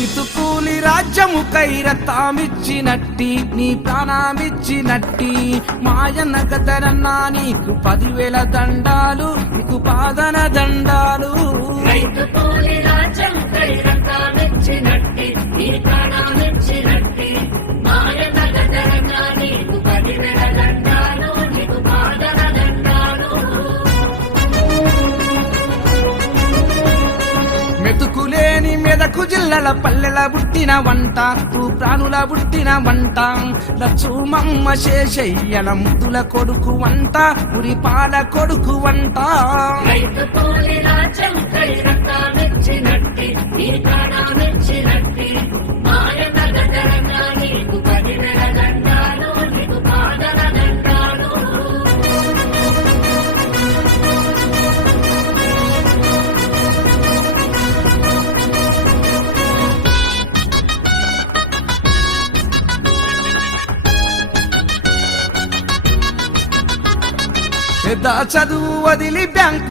రైతు కూలి రాజ్యముకై రక్తమిచ్చినట్టి నీ ప్రాణమిచ్చినట్టి మాయన్న గదరన్నా నీకు 10,000 దండాలు నీకు పాదన దండాలు రైతు కూలి రాజ్యముకై రక్తమిచ్చినట్టి నీ ప్రాణమిచ్చినట్టి మాయన్న గదరన్నా నీకు 10,000 దండాలు నీకు పాదన దండాలు మెతుకులేని మెదకు జిల్లల పల్లెల బుట్టిన వంట ప్రాణుల బుట్టిన వంట లచ్చుమమ్మ శేషయ్యల ముద్దుల కొడుకు వంట ఉరిపాల కొడుకు వంట రైతు కూలి రాజ్యముకై రక్తమిచ్చినట్టి నీ ప్రాణమిచ్చినట్టి మాయన్న గదరన్నా నీకు 10,000 దండాలు నీకు పాదన దండాలు పెద్ద చదువు వదిలి బ్యాంకు